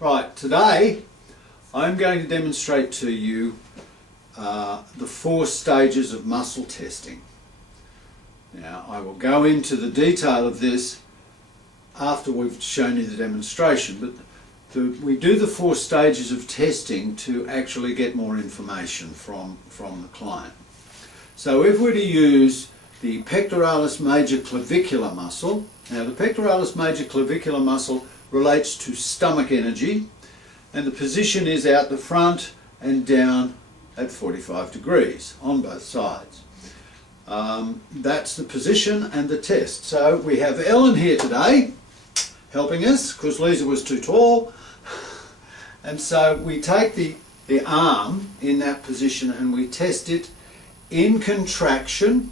Right, today I'm going to demonstrate to you the 4 stages of muscle testing. Now I will go into the detail of this after we've shown you the demonstration, but we do the 4 stages of testing to actually get more information from the client. So if we're to use the pectoralis major clavicular muscle, now the pectoralis major clavicular muscle relates to stomach energy, and the position is out the front and down at 45 degrees on both sides. That's the position and the test. So we have Ellen here today helping us because Lisa was too tall, and so we take the arm in that position and we test it in contraction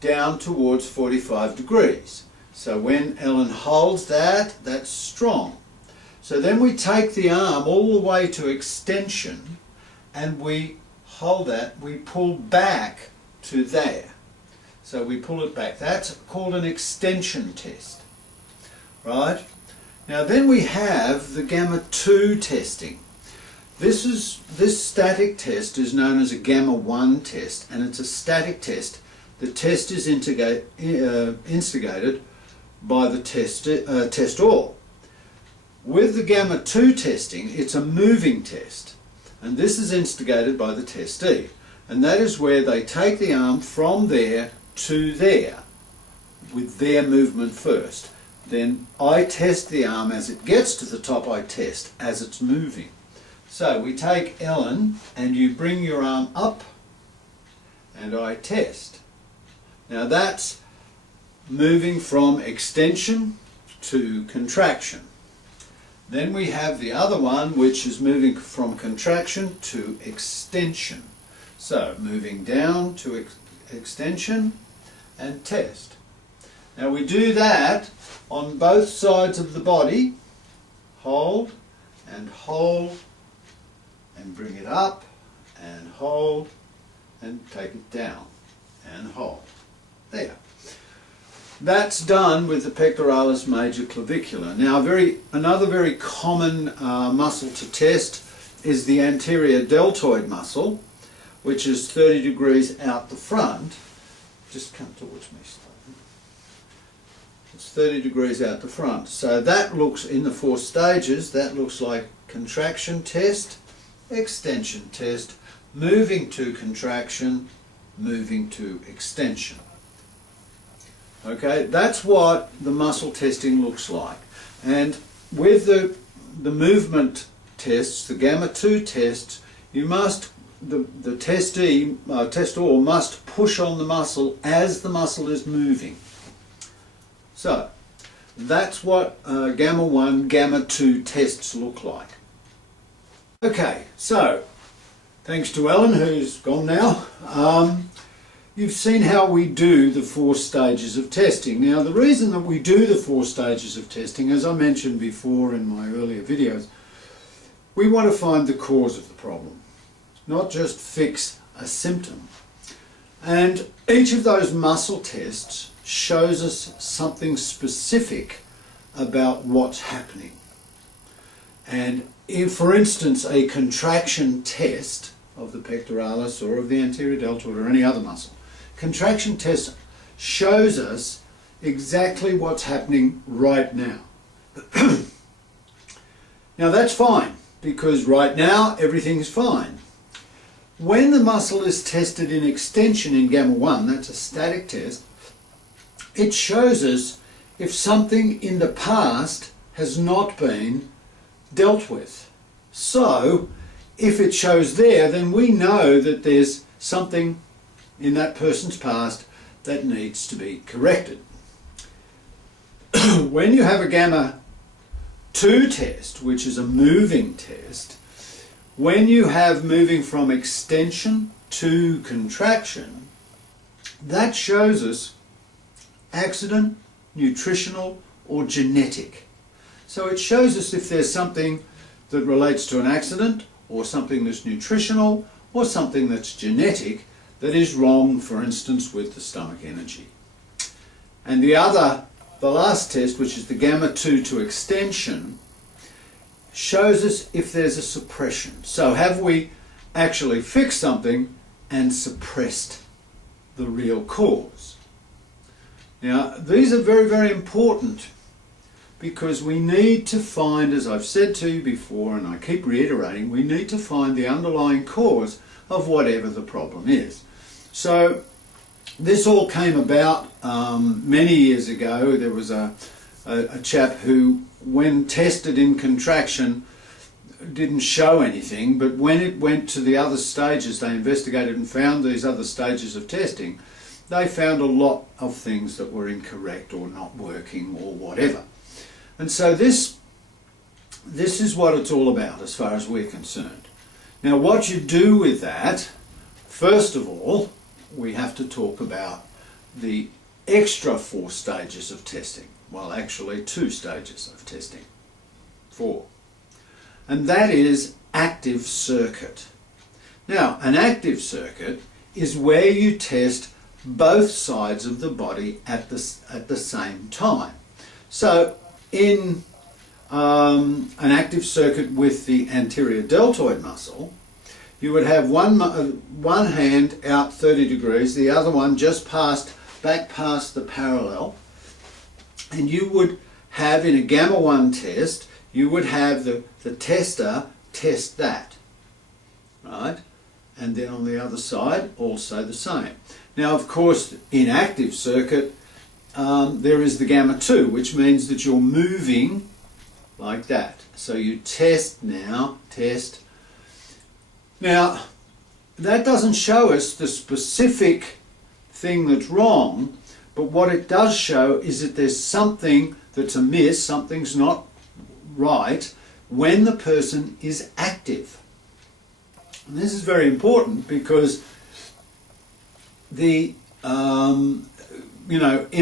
down towards 45 degrees. So when Ellen holds that, that's strong. So then we take the arm all the way to extension and we hold that, we pull back to there. So we pull it back. That's called an extension test. Right? Now then we have the gamma 2 testing. This static test is known as a gamma 1 test, and it's a static test. The test is instigated by the testor. With the gamma 2 testing, it's a moving test, and this is instigated by the testee, and that is where they take the arm from there to there with their movement first. Then I test the arm as it gets to the top, I test as it's moving. So we take Ellen and you bring your arm up and I test. Now that's moving from extension to contraction. Then we have the other one which is moving from contraction to extension. So moving down to extension and test. Now we do that on both sides of the body. Hold and bring it up and hold and take it down and hold. There. That's done with the pectoralis major clavicular. Now another very common muscle to test is the anterior deltoid muscle, which is 30 degrees out the front. Just come towards me slightly. It's 30 degrees out the front. So that looks, in the 4 stages, that looks like contraction test, extension test, moving to contraction, moving to extension. Okay, that's what the muscle testing looks like. And with the movement tests, the gamma 2 tests, you must, the testor must push on the muscle as the muscle is moving. So that's what gamma 1, gamma 2 tests look like. Okay, so thanks to Ellen, who's gone now, you've seen how we do the 4 stages of testing. Now the reason that we do the 4 stages of testing, as I mentioned before in my earlier videos, we want to find the cause of the problem, not just fix a symptom. And each of those muscle tests shows us something specific about what's happening. And if, for instance, a contraction test of the pectoralis or of the anterior deltoid or any other muscle, contraction test shows us exactly what's happening right now. Now that's fine, because right now everything's fine. When the muscle is tested in extension in gamma 1, that's a static test, it shows us if something in the past has not been dealt with. So if it shows there, then we know that there's something in that person's past that needs to be corrected. When you have a gamma 2 test, which is a moving test, when you have moving from extension to contraction, that shows us accident, nutritional, or genetic. So it shows us if there's something that relates to an accident, or something that's nutritional, or something that's genetic that is wrong, for instance, with the stomach energy. And the last test, which is the gamma 2 to extension, shows us if there's a suppression. So have we actually fixed something and suppressed the real cause? Now, these are very, very important because we need to find, as I've said to you before, and I keep reiterating, we need to find the underlying cause of whatever the problem is. So this all came about many years ago. There was a chap who, when tested in contraction, didn't show anything, but when it went to the other stages, they investigated and found these other stages of testing, they found a lot of things that were incorrect or not working or whatever. And so this is what it's all about as far as we're concerned. Now, what you do with that, first of all, we have to talk about the extra 4 stages of testing. Well, actually 2 stages of testing. 4. And that is active circuit. Now, an active circuit is where you test both sides of the body at the same time. So in an active circuit with the anterior deltoid muscle, you would have one hand out 30 degrees, the other one just back past the parallel, and you would have, in a gamma 1 test, you would have the tester test that, right? And then on the other side, also the same. Now, of course, in active circuit, there is the gamma 2, which means that you're moving like that. So you test now, test. Now, that doesn't show us the specific thing that's wrong, but what it does show is that there's something that's amiss, something's not right when the person is active. And this is very important because in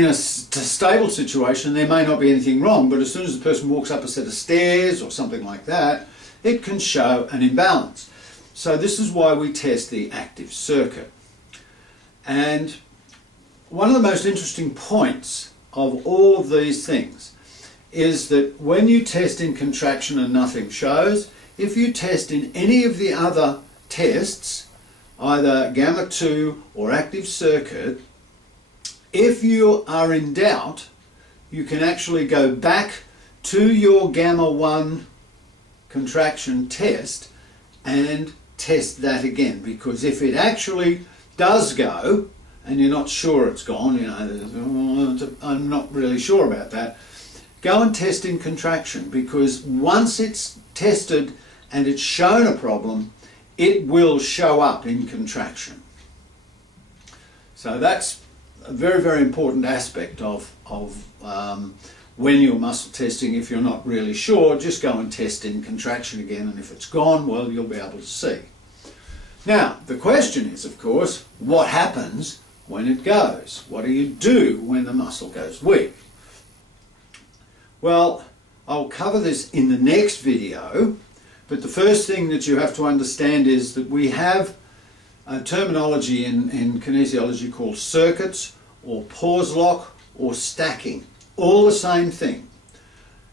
a stable situation there may not be anything wrong, but as soon as the person walks up a set of stairs or something like that, it can show an imbalance. So this is why we test the active circuit. And one of the most interesting points of all of these things is that when you test in contraction and nothing shows, if you test in any of the other tests, either gamma 2 or active circuit, if you are in doubt, you can actually go back to your gamma 1 contraction test and test that again, because if it actually does go and you're not sure it's gone, I'm not really sure about that, go and test in contraction, because once it's tested and it's shown a problem, it will show up in contraction. So that's a very, very important aspect of when you're muscle testing. If you're not really sure, just go and test in contraction again, and if it's gone, well, you'll be able to see. Now, the question is, of course, what happens when it goes? What do you do when the muscle goes weak? Well, I'll cover this in the next video, but the first thing that you have to understand is that we have a terminology in kinesiology called circuits, or pause lock, or stacking, all the same thing.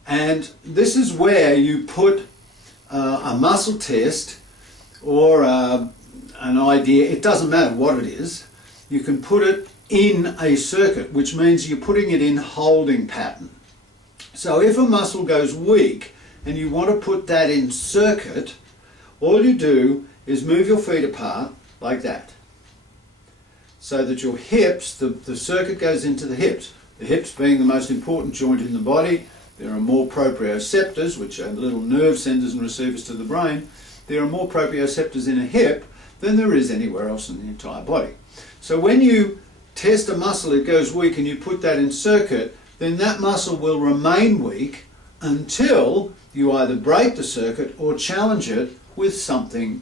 And this is where you put a muscle test or an idea, it doesn't matter what it is, you can put it in a circuit, which means you're putting it in holding pattern. So if a muscle goes weak and you want to put that in circuit, all you do is move your feet apart like that, so that your hips, the circuit goes into the hips. The hips being the most important joint in the body. There are more proprioceptors, which are little nerve senders and receivers to the brain. There are more proprioceptors in a hip than there is anywhere else in the entire body. So when you test a muscle, it goes weak, and you put that in circuit, then that muscle will remain weak until you either break the circuit or challenge it with something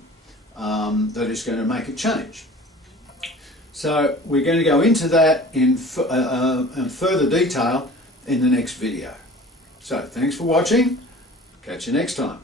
that is going to make it change. So we're going to go into that in further detail in the next video. So thanks for watching. Catch you next time.